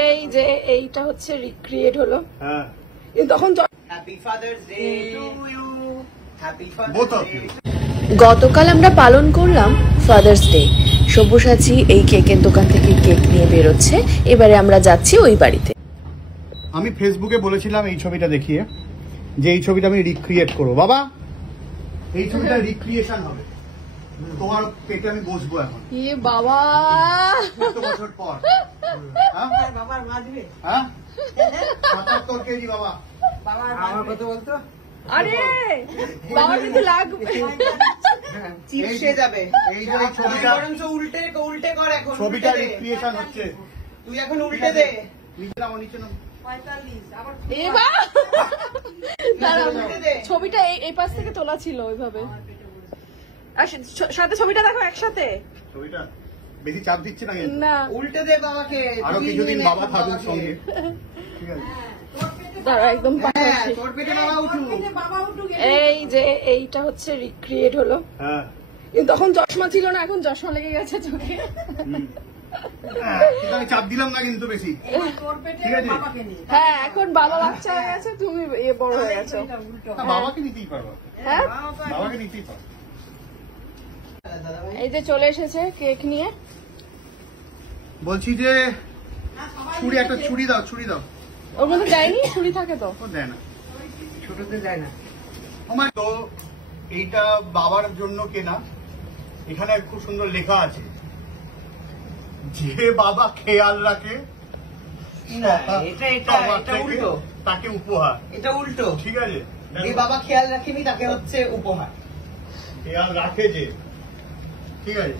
এই যে এইটা হচ্ছে রিক্রিয়েট হলো। হ্যাঁ, তখন happy father's day to you, happy both father's of day. You. গতকাল আমরা পালন করলাম ফাদার্স ডে। সব্যসাচী এই কেকের দোকান থেকে কেক নিয়ে বেরোচ্ছে, এবারে আমরা যাচ্ছি ওই বাড়িতে। আমি ফেসবুকে বলেছিলাম এই ছবিটা দেখিয়ে যে এই ছবিটা আমি রিক্রিয়েট করবো। বাবা, এই ছবিটা রিক্রিয়েশন হবে, তোমার পেটে আমি বসবো এখন বাবা কত বছর পর। বাবার মা দিবে? হ্যাঁ, ৭৭ কেজি বাবা। আমার কথা বলতো? আরে বাবা কিন্তু লাগবে, চিপসে যাবে। এই যে এই ছবিটা, বরঞ্চ উল্টে উল্টে কর এখন। ছবিটা রিক্রিয়েশন হচ্ছে। তুই এখন উল্টে দে। নিচে নামো, নিচে নামো। 45 আবার ছবিটা এই পাশ থেকে তোলা ছিল ওইভাবে। আর সাথে ছবিটা দেখো একসাথে। ছবিটা বেশি চাপ দিচ্ছে না কিন্তু। না উল্টে দে বাবাকে। আরো কিছুদিন বাবা থাকুক সঙ্গে, ঠিক আছে? দাঁড়া একদম হ্যাঁ, তোর পেটে বাবা উঠুক। এই যে এইটা হচ্ছে রিক্রিয়েট হলো। হ্যাঁ, তখন চশমা ছিল না, এখন চশমা লেগে গেছে চোখে। কিন্তু আমি চাপ দিলাম না কিন্তু বেশি, ঠিক আছে? হ্যাঁ, এখন বাবা বাচ্চা হয়ে গেছে, তুমি বড় হয়ে গেছো। বাবাকে নিতেই পারবো, হ্যাঁ, বাবাকে নিতেই পারবো। এই যে চলে এসেছে কেক নিয়ে। বলছি যে ছুরি, একটা ছুরি দাও, ছুরি দাও। ওর মধ্যে দেয়নি, ছুরি থাকে তো। ও দেয় না, ছোটতে যায় না। আমার তো এইটা বাবার জন্য কেনা। এখানে খুব সুন্দর লেখা আছে, যে বাবা খেয়াল রাখে এটা উল্টো। তাকে উপহার। এটা উল্টো। ঠিক আছে, যে বাবা খেয়াল রাখেনি তাকে হচ্ছে উপহার। খেয়াল রাখে যে, ঠিক আছে?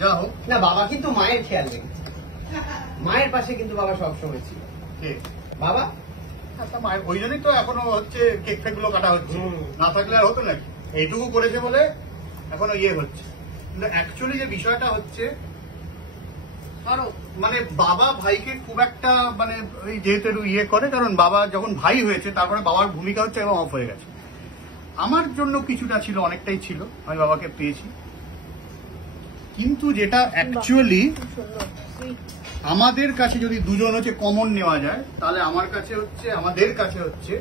যা হোক, না, বাবা কিন্তু মায়ের খেয়াল রেখেছে। মায়ের পাশে কিন্তু বাবা সবসময় ছিল। কে বাবা? ওই জন্যই তো এখনো হচ্ছে কেক ফেক গুলো কাটা হচ্ছে। হুম। না থাকলে আর হতো নাকি? এইটুকু করেছে বলে এখনো ইয়ে হচ্ছে। কিন্তু অ্যাকচুয়ালি যে বিষয়টা হচ্ছে, মানে বাবা ভাইকে খুব একটা মানে ওই যেহেতু একটু ইয়ে করে, কারণ বাবা যখন ভাই হয়েছে তারপরে বাবার ভূমিকা হচ্ছে এবং অফ হয়ে গেছে। আমার জন্য কিছুটা ছিল, অনেকটাই ছিল, আমি বাবাকে পেয়েছি। কিন্তু যেটা অ্যাকচুয়ালি আমাদের কাছে যদি দুজন হচ্ছে কমন নেওয়া যায়, তাহলে আমার কাছে হচ্ছে, আমাদের কাছে হচ্ছে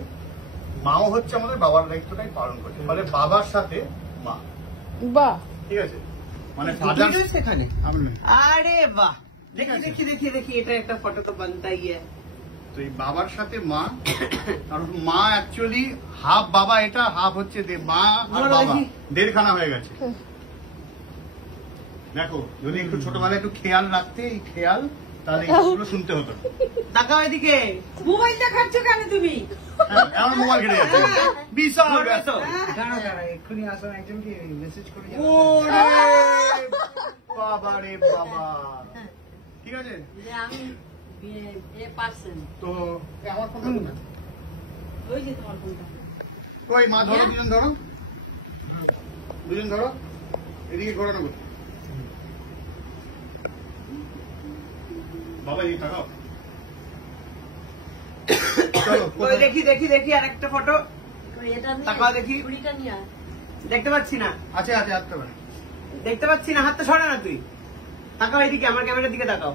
মাও হচ্ছে আমাদের বাবার দায়িত্বটাই পালন করছে। ফলে বাবার সাথে মা, বাহ, ঠিক আছে? মানে ফাদার সেখানে। আমি আরে বাহ, দেখি এটা একটা ফটো তো বানতাই হ্যায়। তো এই বাবার সাথে মা, কারণ মা অ্যাকচুয়ালি হাফ বাবা, এটা হাফ হচ্ছে মা আর বাবা, দেড়খানা হয়ে গেছে। দেখো, যদি একটু ছোটবেলায় একটু খেয়াল রাখতে, এই খেয়াল, তাহলে এইগুলো শুনতে হতো। তাকাও এদিকে। মোবাইলটা খাচ্ছ কেন তুমি? হ্যাঁ, আমার মোবাইল ঘেটে যাচ্ছে, বিশাল ব্যস্ত। দাঁড়া, এক্ষুনি আসো, একজনকে মেসেজ করে যাও। ওরে বাবা রে বাবা, ঠিক আছে? আমি পার্সেন্ট তো আমার ফোনটা না, ওই যে তোমার ফোনটা। কই মা ধরো, দুজন ধরো, দুজন ধরো, এদিকে ঘোরানো করো। বাবা এই তাকাও, চলো। ওই দেখি আর একটা ফটো। এটা তাকাও দেখি। ছুরিটা নিয়ে আয়। দেখতে পাচ্ছি না, আছে আছে, আসতে পারে। দেখতে পাচ্ছি না, হাতটা সরা না তুই। তাকাও এদিকে, আমার ক্যামেরার দিকে তাকাও।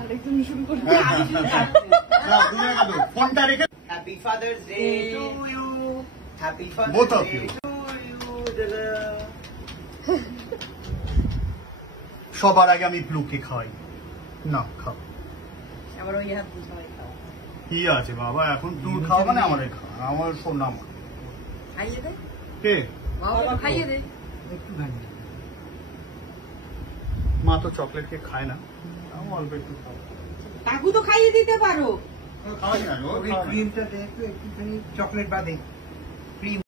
আরেকজন শুরু করে। না, তুমি রেখে দাও, ফোনটা রেখে। Happy father's day to you, হ্যাপি Both father's of day you. To you দাদা। সবার আগে আমি ব্লুকে খাওয়াই না, খাও। আবার ওই হাত দিয়ে সবাই খাও। কি আছে বাবা, এখন টুর খাওয়া মানে আমাদের খাওয়া, আমার সব নাম। খাইয়ে দে, কে বাবা খাইয়ে দে। মা তো চকলেট কেক খায় না, আমি অল্প একটু খাবো। কাকু তো খাইয়ে দিতে পারো। খাওয়াই না, ও খাওয়ায় না। ক্রিমটা দেখো একটুখানি, চকলেট বাদে।